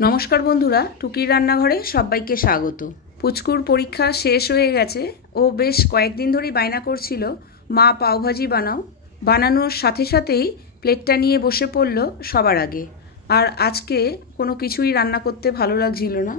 নমস্কার বন্ধুরা, টুকির রান্নাঘরে সবাইকে স্বাগত। পুচকুর পরীক্ষা শেষ হয়ে গেছে। ও বেশ কয়েকদিন ধরেই বায়না করছিল মা পাওভাজি বানাও। বানানোর সাথে সাথেই প্লেটটা নিয়ে বসে পড়ল সবার আগে। আর আজকে কোনো কিছুই রান্না করতে ভালো লাগছিল না,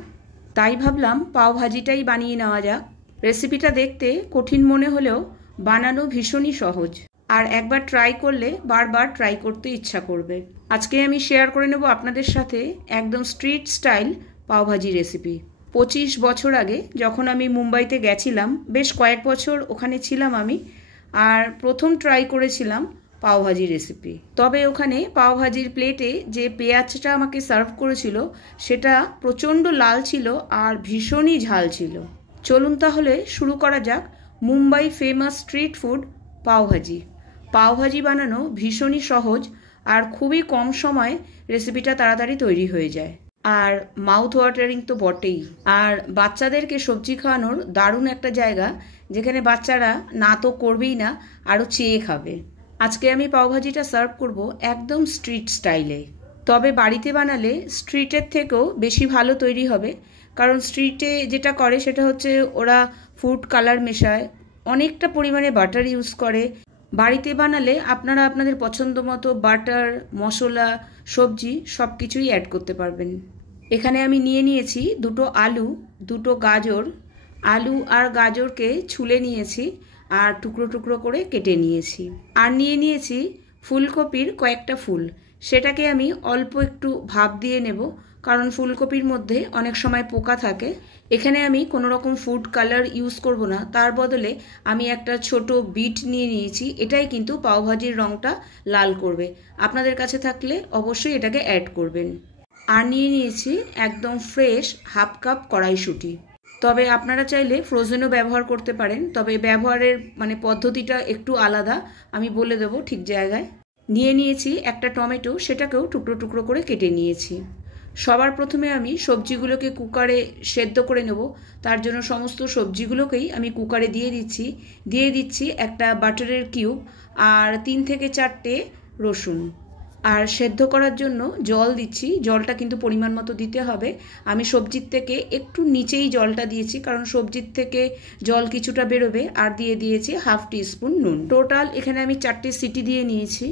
তাই ভাবলাম পাওভাজিটাই বানিয়ে নেওয়া যাক। রেসিপিটা দেখতে কঠিন মনে হলেও বানানো ভীষণই সহজ, আর একবার ট্রাই করলে বারবার ট্রাই করতে ইচ্ছা করবে। আজকে আমি শেয়ার করে নেব আপনাদের সাথে একদম স্ট্রিট স্টাইল পাওভাজি রেসিপি। 25 বছর আগে যখন আমি মুম্বাইতে গেছিলাম, বেশ কয়েক বছর ওখানে ছিলাম আমি, আর প্রথম ট্রাই করেছিলাম পাওভাজি রেসিপি। তবে ওখানে পাওভাজির প্লেটে যে পেঁয়াজটা আমাকে সার্ভ করেছিল সেটা প্রচণ্ড লাল ছিল আর ভীষণই ঝাল ছিল। চলুন তাহলে শুরু করা যাক Mumbai famous street food pav bhaji. Pav bhaji বানানো ভীষণই সহজ আর খুবই কম সময়ে রেসিপিটা তাড়াতাড়ি তৈরি হয়ে যায়, আর মাউথ ওয়াটারিং তো বটেই। আর বাচ্চাদেরকে সবজি খাওয়ানোর দারুণ একটা জায়গা, যেখানে বাচ্চারা না তো করবেই না, আরও চেয়ে খাবে। আজকে আমি পাওভাজিটা সার্ভ করব একদম স্ট্রিট স্টাইলে। তবে বাড়িতে বানালে স্ট্রিটের থেকেও বেশি ভালো তৈরি হবে, কারণ স্ট্রিটে যেটা করে সেটা হচ্ছে ওরা ফুড কালার মেশায়, অনেকটা পরিমাণে বাটার ইউজ করে। বাড়িতে বানালে আপনারা আপনাদের পছন্দ মতো বাটার, মশলা, সবজি সব কিছুই অ্যাড করতে পারবেন। এখানে আমি নিয়ে নিয়েছি দুটো আলু, দুটো গাজর। আলু আর গাজরকে ছুলে নিয়েছি আর টুকরো টুকরো করে কেটে নিয়েছি। আর নিয়ে নিয়েছি ফুলকপির কয়েকটা ফুল, সেটাকে আমি অল্প একটু ভাপ দিয়ে নেব, কারণ ফুলকপির মধ্যে অনেক সময় পোকা থাকে। এখানে আমি কোনো রকম ফুড কালার ইউজ করব না, তার বদলে আমি একটা ছোট বিট নিয়ে নিয়েছি। এটাই কিন্তু পাওভাজির রঙটা লাল করবে। আপনাদের কাছে থাকলে অবশ্যই এটাকে অ্যাড করবেন। আর নিয়ে নিয়েছি একদম ফ্রেশ হাফ কাপ কড়াইশুঁটি। তবে আপনারা চাইলে ফ্রোজেনও ব্যবহার করতে পারেন, তবে ব্যবহারের পদ্ধতিটা একটু আলাদা, আমি বলে দেবো ঠিক জায়গায়। নিয়ে নিয়েছি একটা টমেটো, সেটাকেও টুকরো টুকরো করে কেটে নিয়েছি। সবার প্রথমে আমি সবজিগুলোকে কুকারে সেদ্ধ করে নেব। তার জন্য সমস্ত সবজিগুলোকেই আমি কুকারে দিয়ে দিচ্ছি একটা বাটারের কিউব আর 3 থেকে 4টে রসুন। আর সেদ্ধ করার জন্য জল দিচ্ছি। জলটা কিন্তু পরিমাণ মতো দিতে হবে। আমি সবজির থেকে একটু নিচেই জলটা দিয়েছি, কারণ সবজির থেকে জল কিছুটা বেরোবে। আর দিয়ে দিয়েছি হাফ টিস্পুন নুন। টোটাল এখানে আমি 4টে সিটি দিয়ে নিয়েছি।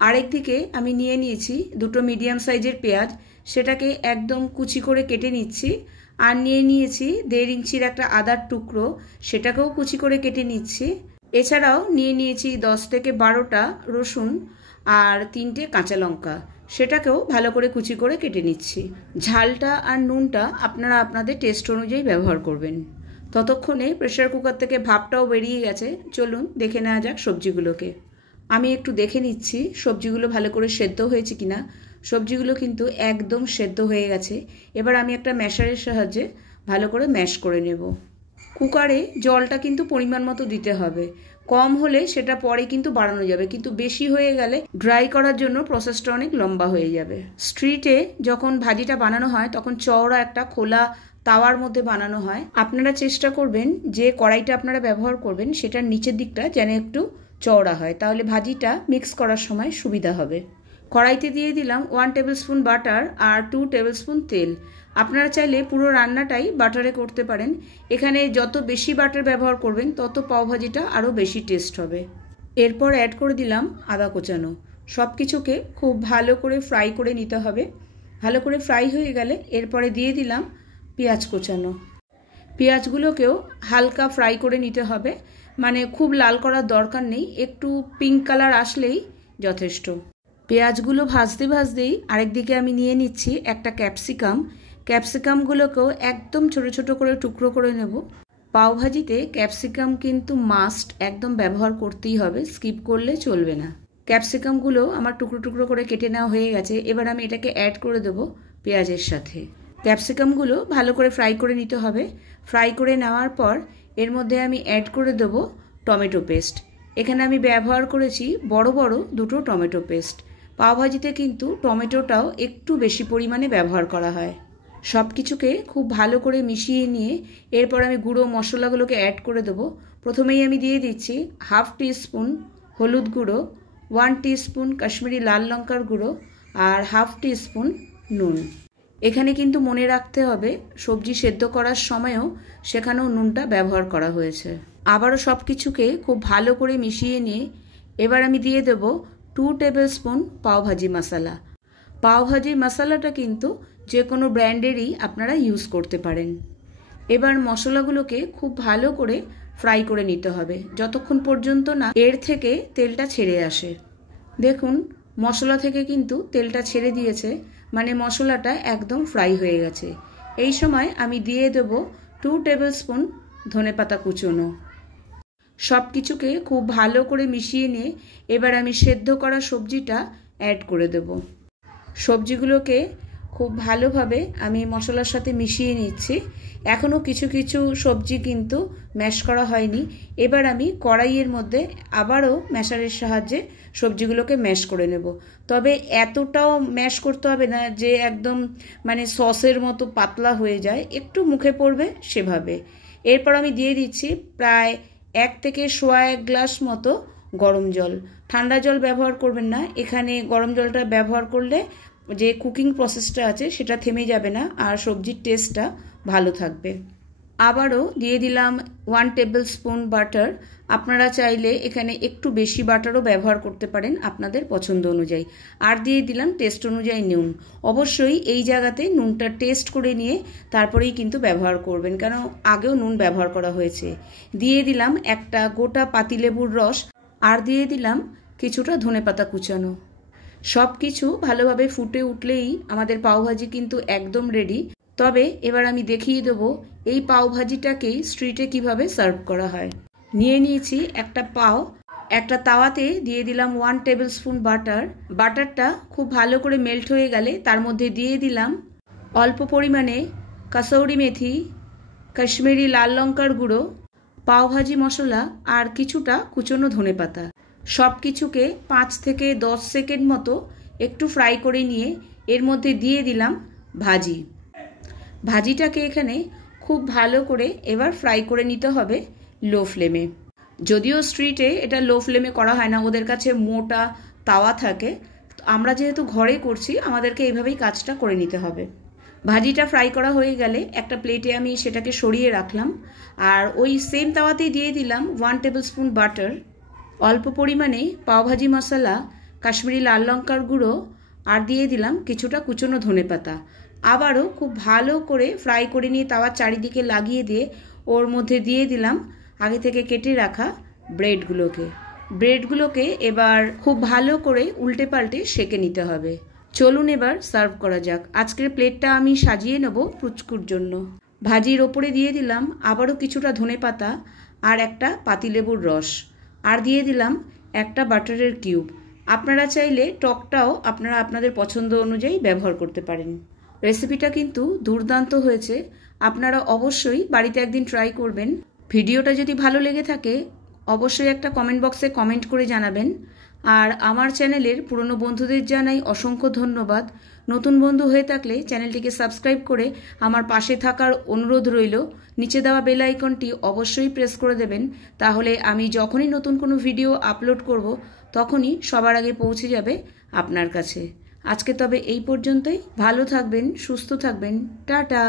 আরেকদিকে আমি নিয়ে নিয়েছি দুটো মিডিয়াম সাইজের পেঁয়াজ, সেটাকে একদম কুচি করে কেটে নিচ্ছি। আর নিয়ে নিয়েছি 1.5 ইঞ্চির একটা আদার টুকরো, সেটাকেও কুচি করে কেটে নিচ্ছি। এছাড়াও নিয়ে নিয়েছি 10 থেকে 12টা রসুন আর 3টে কাঁচা লঙ্কা, সেটাকেও ভালো করে কুচি করে কেটে নিচ্ছি। ঝালটা আর নুনটা আপনারা আপনাদের টেস্ট অনুযায়ী ব্যবহার করবেন। ততক্ষণে প্রেসার কুকার থেকে ভাপটাও বেরিয়ে গেছে। চলুন দেখে নেওয়া যাক সবজিগুলোকে। আমি একটু দেখে নিচ্ছি সবজিগুলো ভালো করে সেদ্ধ হয়েছে কিনা। সবজিগুলো কিন্তু একদম সেদ্ধ হয়ে গেছে। এবার আমি একটা ম্যাশারের সাহায্যে ভালো করে ম্যাশ করে নেব। কুকারে জলটা কিন্তু পরিমাণ মতো দিতে হবে। কম হলে সেটা পরে কিন্তু বাড়ানো যাবে, কিন্তু বেশি হয়ে গেলে ড্রাই করার জন্য প্রসেসটা অনেক লম্বা হয়ে যাবে। স্ট্রিটে যখন ভাজিটা বানানো হয় তখন চওড়া একটা খোলা তাওয়ার মধ্যে বানানো হয়। আপনারা চেষ্টা করবেন যে কড়াইটা আপনারা ব্যবহার করবেন সেটার নিচের দিকটা যেন একটু চওড়া হয়, তাহলে ভাজিটা মিক্স করার সময় সুবিধা হবে। কড়াইতে দিয়ে দিলাম 1 টেবিল স্পুন বাটার আর 2 টেবিল স্পুন তেল। আপনারা চাইলে পুরো রান্নাটাই বাটারে করতে পারেন। এখানে যত বেশি বাটার ব্যবহার করবেন তত পাওভাজিটা আরও বেশি টেস্ট হবে। এরপর অ্যাড করে দিলাম আদা কোচানো। সব কিছুকে খুব ভালো করে ফ্রাই করে নিতে হবে। ভালো করে ফ্রাই হয়ে গেলে এরপরে দিয়ে দিলাম পেঁয়াজ কোচানো। পেঁয়াজগুলোকেও হালকা ফ্রাই করে নিতে হবে, খুব লাল করার দরকার নেই, একটু পিঙ্ক কালার আসলেই যথেষ্ট। পেঁয়াজগুলো ভাজতে ভাজতেই আরেকদিকে আমি নিয়ে নিচ্ছি একটা ক্যাপসিকাম। ক্যাপসিকামগুলোকেও একদম ছোট ছোট করে টুকরো করে নেব। পাওভাজিতে ক্যাপসিকাম কিন্তু মাস্ট, একদম ব্যবহার করতেই হবে, স্কিপ করলে চলবে না। ক্যাপসিকামগুলো আমার টুকরো টুকরো করে কেটে নেওয়া হয়ে গেছে। এবার আমি এটাকে অ্যাড করে দেবো পেঁয়াজের সাথে। ক্যাপসিকামগুলো ভালো করে ফ্রাই করে নিতে হবে। ফ্রাই করে নেওয়ার পর এর মধ্যে আমি অ্যাড করে দেবো টমেটো পেস্ট। এখানে আমি ব্যবহার করেছি বড় বড় দুটো টমেটো পেস্ট। পাওভাজিতে কিন্তু টমেটোটাও একটু বেশি পরিমাণে ব্যবহার করা হয়। সব কিছুকে খুব ভালো করে মিশিয়ে নিয়ে এরপর আমি গুঁড়ো মশলাগুলোকে অ্যাড করে দেবো। প্রথমেই আমি দিয়ে দিচ্ছি হাফ টিস্পুন হলুদ গুঁড়ো, 1 টিস্পুন কাশ্মীরি লাল লঙ্কার গুঁড়ো আর হাফ টিস্পুন নুন। এখানে কিন্তু মনে রাখতে হবে সবজি সেদ্ধ করার সময়ও সেখানেও নুনটা ব্যবহার করা হয়েছে। আবারও সব কিছুকে খুব ভালো করে মিশিয়ে নিয়ে এবার আমি দিয়ে দেব 2 টেবিল স্পুন পাওভাজি মশলা। পাওভাজি মশলাটা কিন্তু যে কোনো ব্র্যান্ডেরই আপনারা ইউজ করতে পারেন। এবার মশলাগুলোকে খুব ভালো করে ফ্রাই করে নিতে হবে যতক্ষণ পর্যন্ত না এর থেকে তেলটা ছেড়ে আসে। দেখুন মশলা থেকে কিন্তু তেলটা ছেড়ে দিয়েছে, মানে মশলাটা একদম ফ্রাই হয়ে গেছে। এই সময় আমি দিয়ে দেব 2 টেবিল স্পুন ধনেপাতা কুচনো। সব কিছুকে খুব ভালো করে মিশিয়ে নিয়ে এবার আমি সেদ্ধ করা সবজিটা অ্যাড করে দেব। সবজিগুলোকে খুব ভালোভাবে আমি মশলার সাথে মিশিয়ে নিচ্ছি। এখনও কিছু কিছু সবজি কিন্তু ম্যাশ করা হয়নি। এবার আমি কড়াইয়ের মধ্যে আবারও ম্যাশারের সাহায্যে সবজিগুলোকে ম্যাশ করে নেব। তবে এতটাও ম্যাশ করতে হবে না যে একদম মানে সসের মতো পাতলা হয়ে যায়, একটু মুখে পড়বে সেভাবে। এরপর আমি দিয়ে দিচ্ছি প্রায় 1 থেকে 1.25 গ্লাস মতো গরম জল। ঠান্ডা জল ব্যবহার করবেন না, এখানে গরম জলটা ব্যবহার করলে যে কুকিং প্রসেসটা আছে সেটা থেমে যাবে না আর সবজির টেস্টটা ভালো থাকবে। আবারও দিয়ে দিলাম 1 টেবিল স্পুন বাটার। আপনারা চাইলে এখানে একটু বেশি বাটারও ব্যবহার করতে পারেন আপনাদের পছন্দ অনুযায়ী। আর দিয়ে দিলাম টেস্ট অনুযায়ী নুন। অবশ্যই এই জায়গাতে নুনটা টেস্ট করে নিয়ে তারপরেই কিন্তু ব্যবহার করবেন, কারণ আগেও নুন ব্যবহার করা হয়েছে। দিয়ে দিলাম একটা গোটা পাতিলেবুর রস আর দিয়ে দিলাম কিছুটা ধনেপাতা কুচানো। সব কিছু ভালোভাবে ফুটে উঠলেই আমাদের পাওভাজি কিন্তু একদম রেডি। তবে এবার আমি দেখিয়ে দেবো এই পাওভাজিটাকেই স্ট্রিটে কিভাবে সার্ভ করা হয়। নিয়ে নিয়েছি একটা পাও, একটা তাওয়াতে দিয়ে দিলাম 1 টেবিল স্পুন বাটার। বাটারটা খুব ভালো করে মেল্ট হয়ে গেলে তার মধ্যে দিয়ে দিলাম অল্প পরিমাণে কাসৌরি মেথি, কাশ্মীরি লাল লঙ্কার গুঁড়ো, পাওভাজি মশলা আর কিছুটা কুচনো ধনেপাতা। সব কিছুকে 5 থেকে 10 সেকেন্ড মতো একটু ফ্রাই করে নিয়ে এর মধ্যে দিয়ে দিলাম ভাজি। ভাজিটাকে এখানে খুব ভালো করে এবার ফ্রাই করে নিতে হবে লো ফ্লেমে। যদিও স্ট্রিটে এটা লো ফ্লেমে করা হয় না, ওদের কাছে মোটা তাওয়া থাকে। আমরা যেহেতু ঘরে করছি আমাদেরকে এইভাবেই কাজটা করে নিতে হবে। ভাজিটা ফ্রাই করা হয়ে গেলে একটা প্লেটে আমি সেটাকে সরিয়ে রাখলাম আর ওই সেম তাওয়াতেই দিয়ে দিলাম 1 টেবিল স্পুন বাটার, অল্প পরিমাণে পাওভাজি মশলা, কাশ্মীরি লাল লঙ্কার গুঁড়ো আর দিয়ে দিলাম কিছুটা কুচনো ধনেপাতা। আবারও খুব ভালো করে ফ্রাই করে নিয়ে তাওয়ার চারিদিকে লাগিয়ে দিয়ে ওর মধ্যে দিয়ে দিলাম আগে থেকে কেটে রাখা ব্রেডগুলোকে এবার খুব ভালো করে উল্টে পাল্টে সেঁকে নিতে হবে। চলুন এবার সার্ভ করা যাক। আজকের প্লেটটা আমি সাজিয়ে নেব পুচকুর জন্য। ভাজির ওপরে দিয়ে দিলাম আবারও কিছুটা ধনেপাতা আর একটা পাতিলেবুর রস আর দিয়ে দিলাম একটা বাটারের কিউব। আপনারা চাইলে টকটাও আপনারা আপনাদের পছন্দ অনুযায়ী ব্যবহার করতে পারেন। রেসিপিটা কিন্তু দুর্দান্ত হয়েছে, আপনারা অবশ্যই বাড়িতে একদিন ট্রাই করবেন। ভিডিওটা যদি ভালো লেগে থাকে অবশ্যই একটা কমেন্ট বক্সে কমেন্ট করে জানাবেন। আর আমার চ্যানেলের পুরনো বন্ধুদের জানাই অসংখ্য ধন্যবাদ। নতুন বন্ধু হয়ে থাকলে চ্যানেলটিকে সাবস্ক্রাইব করে আমার পাশে থাকার অনুরোধ রইল। নিচে দেওয়া বেল আইকনটি অবশ্যই প্রেস করে দেবেন, তাহলে আমি যখনই নতুন কোনো ভিডিও আপলোড করব তখনই সবার আগে পৌঁছে যাবে আপনার কাছে। আজকে তবে এই পর্যন্তই। ভালো থাকবেন, সুস্থ থাকবেন, টাটা।